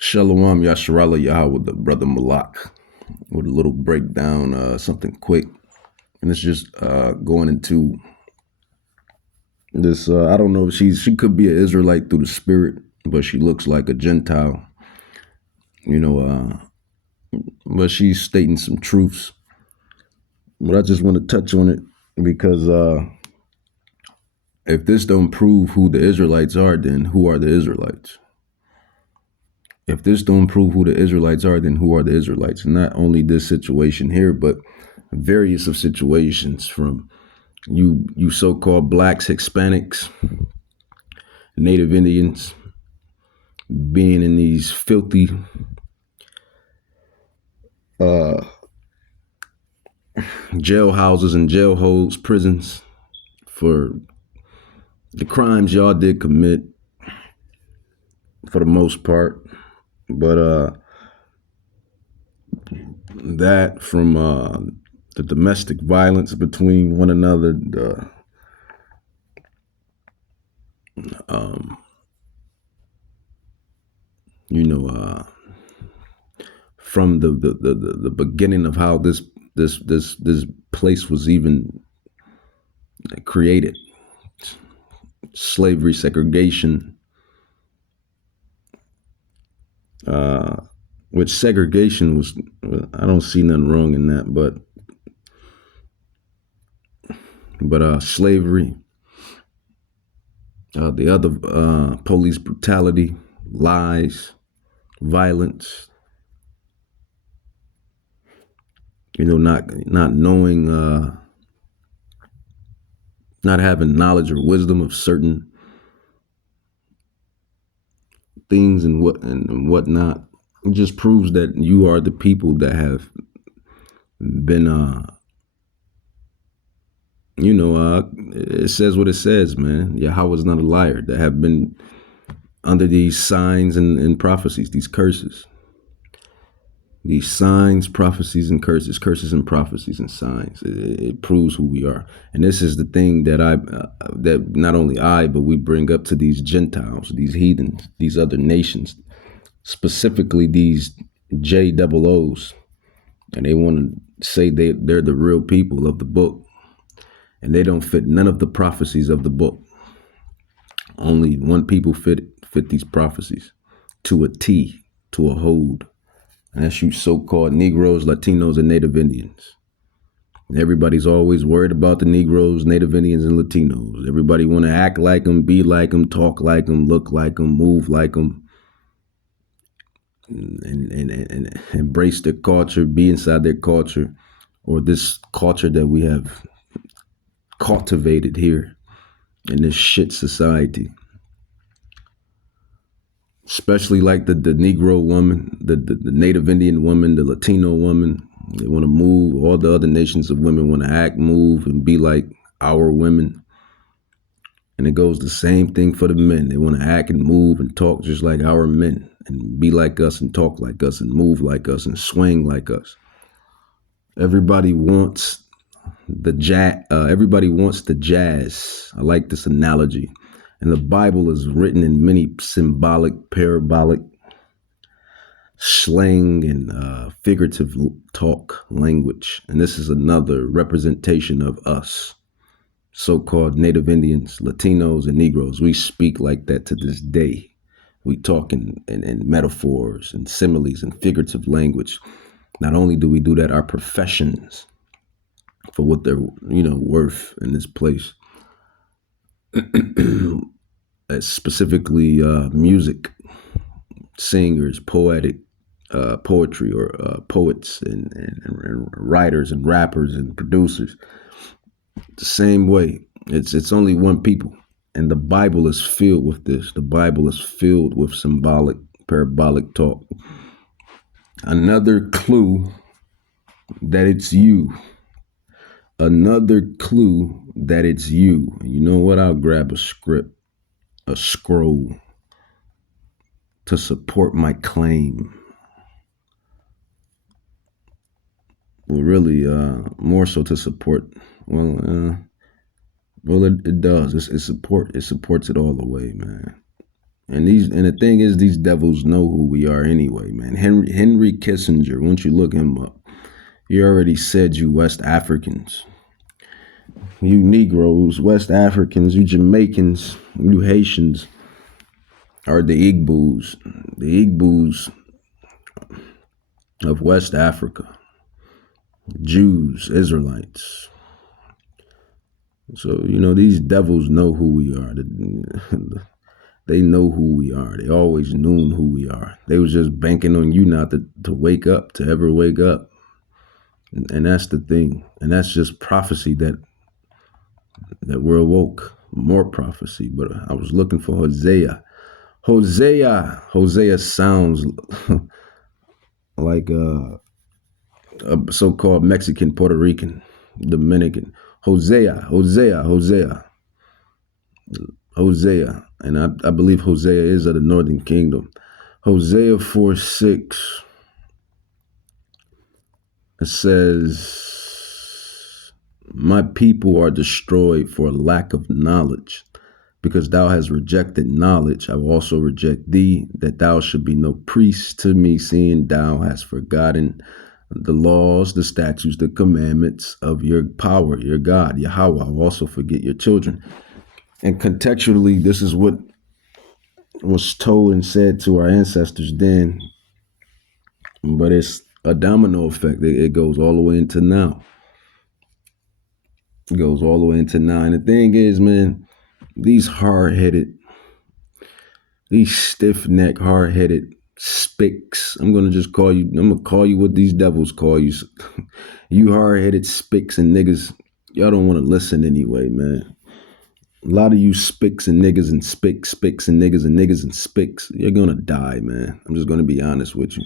Shalom Yasharala Yahweh, the brother Malak, with a little breakdown, something quick. And it's just going into this. I don't know if she could be an Israelite through the spirit, but she looks like a Gentile, you know, but she's stating some truths. But I just want to touch on it because if this don't prove who the Israelites are, then who are the Israelites? If this don't prove who the Israelites are, then who are the Israelites? And not only this situation here, but various of situations from you so-called blacks, Hispanics, Native Indians, being in these filthy jail houses and jail holes, prisons, for the crimes y'all did commit for the most part. But that from the domestic violence between one another, from the beginning of how this place was even created, slavery, segregation, which segregation was, I don't see nothing wrong in that, but slavery, the other police brutality, lies, violence, not knowing, not having knowledge or wisdom of certain things and whatnot. It just proves that you are the people that have been, it says what it says, man. Yahweh is not a liar, that have been under these signs and prophecies, these curses. These signs, prophecies, and curses and prophecies and signs. It proves who we are. And this is the thing that that not only but we bring up to these Gentiles, these heathens, these other nations, specifically these JOOs. And they want to say they're the real people of the book. And they don't fit none of the prophecies of the book. Only one people fit these prophecies to a T, to a hold. And that's you so-called Negroes, Latinos, and Native Indians. Everybody's always worried about the Negroes, Native Indians, and Latinos. Everybody want to act like them, be like them, talk like them, look like them, move like them, and embrace their culture, be inside their culture, or this culture that we have cultivated here in this shit society. Especially like the Negro woman, the Native Indian woman, the Latino woman. They want to move. All the other nations of women want to act, move, and be like our women. And it goes the same thing for the men. They want to act and move and talk just like our men, and be like us and talk like us and move like us and swing like us. Everybody wants the jazz. Everybody wants the jazz. I like this analogy. And the Bible is written in many symbolic, parabolic, slang, and figurative talk language. And this is another representation of us, so-called Native Indians, Latinos, and Negroes. We speak like that to this day. We talk in metaphors and similes and figurative language. Not only do we do that, our professions for what they're, worth in this place. Specifically music, singers, poetry, or poets and writers and rappers and producers. The same way, it's only one people, and the Bible is filled with this. The Bible is filled with symbolic, parabolic talk. Another clue that it's you. Another clue that it's you. You know what? I'll grab a scroll to support my claim. Well, really, more so to support. Well, it does. It supports it all the way, man. And the thing is, these devils know who we are anyway, man. Henry Kissinger, once you look him up, he already said you West Africans, you Negroes, West Africans, you Jamaicans, you Haitians are the Igbos of West Africa, Jews, Israelites. So, these devils know who we are. They know who we are. They always knew who we are. They was just banking on you not to wake up, to ever wake up. And that's the thing. And that's just prophecy that we're awoke. More prophecy. But I was looking for Hosea. Hosea sounds like a so-called Mexican, Puerto Rican, Dominican. Hosea. And I believe Hosea is of the Northern Kingdom. Hosea 4:6. It says, my people are destroyed for lack of knowledge. Because thou hast rejected knowledge, I will also reject thee, that thou should be no priest to me, seeing thou hast forgotten the laws, the statutes, the commandments of your power, your God, Yahweh. I will also forget your children. And contextually, this is what was told and said to our ancestors then, but it's a domino effect. It goes all the way into now. It goes all the way into now. And the thing is, man, these stiff-necked, hard-headed spicks. I'm gonna call you what these devils call you. You hard-headed spicks and niggas, y'all don't want to listen anyway, man. A lot of you spicks and niggas and spicks and niggas and spicks, you're gonna die, man. I'm just gonna be honest with you.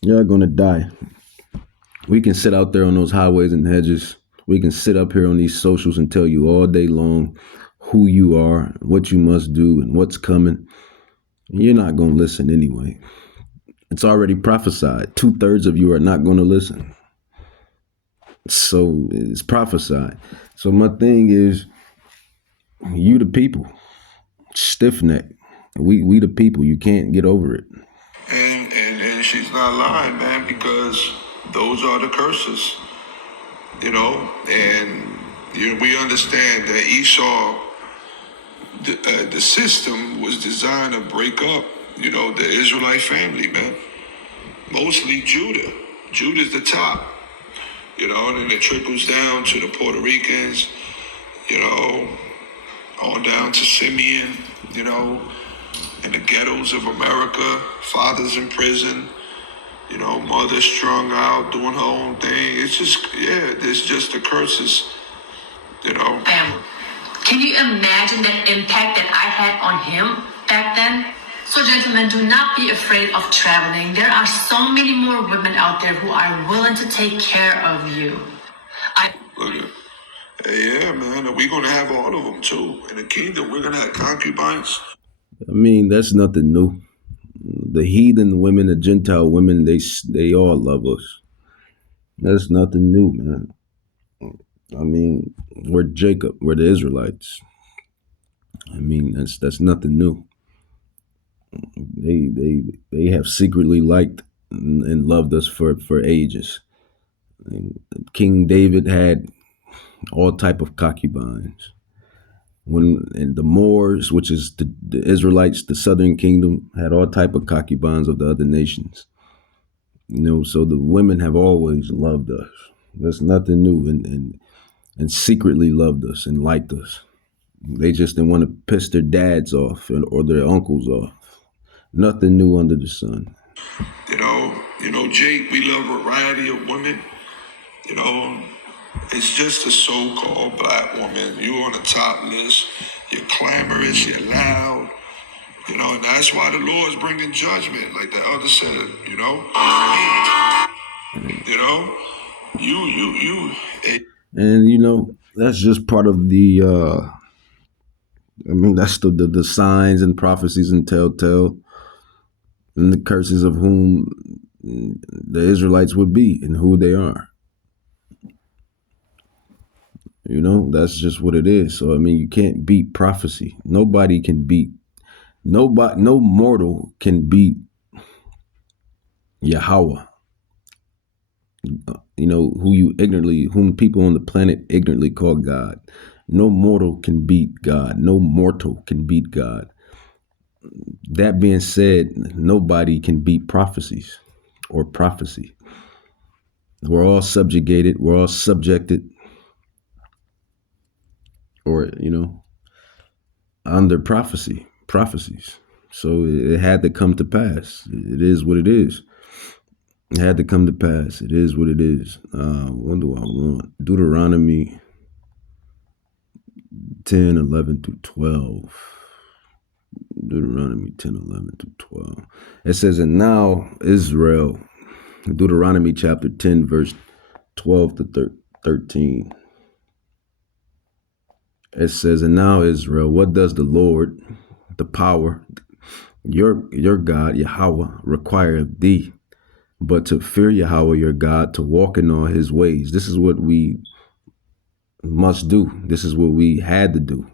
You're gonna die. We can sit out there on those highways and hedges. We can sit up here on these socials and tell you all day long who you are, what you must do, and what's coming. You're not going to listen anyway. It's already prophesied. 2/3 of you are not going to listen. So it's prophesied. So my thing is, you the people, stiff neck. We the people. You can't get over it. And she's not lying, man, because those are the curses, and we understand that Esau, the system was designed to break up, the Israelite family, man. Mostly Judah. Judah's the top, and then it trickles down to the Puerto Ricans, on down to Simeon, in the ghettos of America, fathers in prison, mothers strung out, doing her own thing. It's just the curses, Can you imagine that impact that I had on him back then? So gentlemen, do not be afraid of traveling. There are so many more women out there who are willing to take care of you. Yeah, man, and we're going to have all of them too. In the kingdom, we're going to have concubines. I mean, that's nothing new. The heathen women, the Gentile women, they all love us. That's nothing new, man. I mean, we're Jacob, we're the Israelites. I mean, that's nothing new. They have secretly liked and loved us for ages. And King David had all type of concubines. And the Moors, which is the Israelites, the southern kingdom, had all type of concubines of the other nations. So the women have always loved us. That's nothing new, and secretly loved us and liked us. They just didn't want to piss their dads off or their uncles off. Nothing new under the sun. Jake, we love a variety of women. It's just a so-called black woman. You're on the top list. You're clamorous. You're loud. And that's why the Lord's bringing judgment, like the other said. And that's just part of the. That's the signs and prophecies and telltale, and the curses of whom the Israelites would be and who they are. That's just what it is. So, you can't beat prophecy. Nobody can beat No mortal can beat Yahweh. Whom people on the planet ignorantly call God. No mortal can beat God. No mortal can beat God. That being said, nobody can beat prophecies or prophecy. We're all subjugated. We're all subjected, or under prophecies. So it had to come to pass. It is what it is. It had to come to pass. It is what it is. What do I want? Deuteronomy 10, 11 through 12. Deuteronomy 10, 11 through 12. It says, and now Israel, Deuteronomy chapter 10, verse 12 to 13. It says, and now Israel, what does the Lord, the power, your God, Yahweh, require of thee, but to fear Yahweh your God, to walk in all his ways? This is what we must do. This is what we had to do.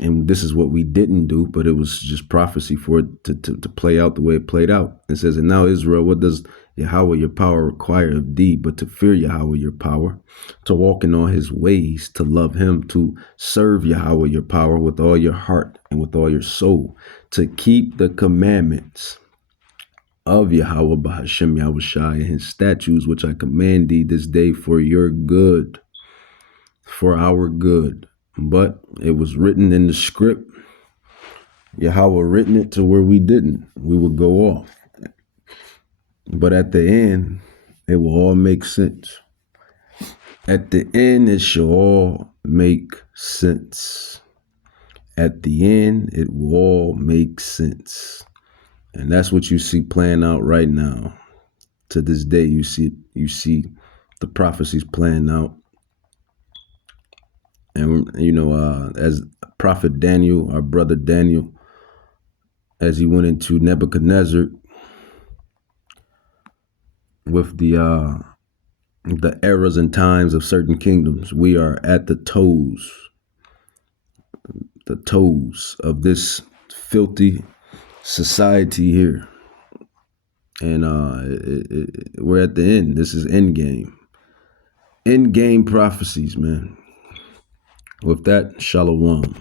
And this is what we didn't do, but it was just prophecy for it to play out the way it played out. It says, and now Israel, what does Yahweh your power require of thee, but to fear Yahweh your power, to walk in all his ways, to love him, to serve Yahweh your power with all your heart and with all your soul, to keep the commandments of Yahweh Bahashem Yahushai and his statutes, which I command thee this day for your good, for our good. But it was written in the script. Yahweh written it to where we didn't. We would go off. But at the end, it will all make sense. At the end, it shall all make sense. At the end, it will all make sense. And that's what you see playing out right now. To this day, you see the prophecies playing out. And, as Prophet Daniel, our brother Daniel, as he went into Nebuchadnezzar with the eras and times of certain kingdoms, we are at the toes of this filthy society here. And we're at the end. This is end game. End game prophecies, man. With that, shalom.